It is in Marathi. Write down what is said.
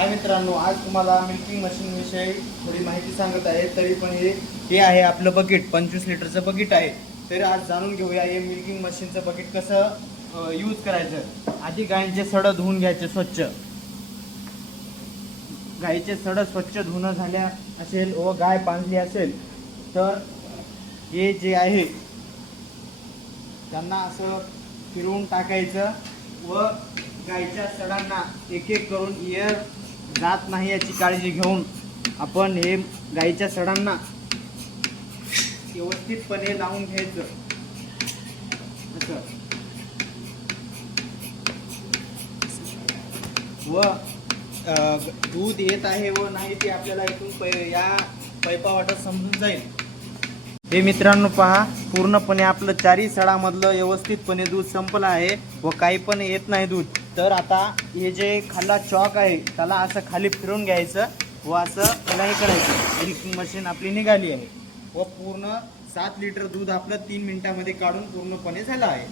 हाय मित्रांनो, आज तुम्हाला मिल्किंग मशीन विषयी थोडी माहिती सांगत आहे. तरी पण हे आहे आपलं बकेट, 25 लिटरचं बकेट आहे. तर आज जाणून घेऊया हे मिल्किंग मशीनचं बकेट कसं यूज करायचं. आधी गायींचे सडं धुवून घ्यायचे स्वच्छ. गायीचे सडं स्वच्छ धुणं झाल्या असेल व गाय बांधली असेल तर हे जे आहे त्यांना असं फिरवून टाकायचं व गायीच्या सडांना एक एक करून एअर जात नाही याची काळजी घेऊन आपण हे गायीच्या सडांना व्यवस्थितपणे लावून घ्यायचं. असं व दूध येत आहे व नाही ते आपल्याला इथून या पाईपा वाटत समजून जाईल. हे मित्रांनो पहा, पूर्णपणे आपलं चारी सडामधलं व्यवस्थितपणे दूध संपलं आहे व काही पण येत नाही दूध. तर आता हे जे खाल्ला चॉक आहे त्याला असं खाली फिरून घ्यायचं व असं त्याला हे करायचं. मिल्किंग मशीन आपली निघाली आहे व पूर्ण 7 लिटर दूध आपलं 3 मिनिटामध्ये काढून पूर्णपणे झालं आहे.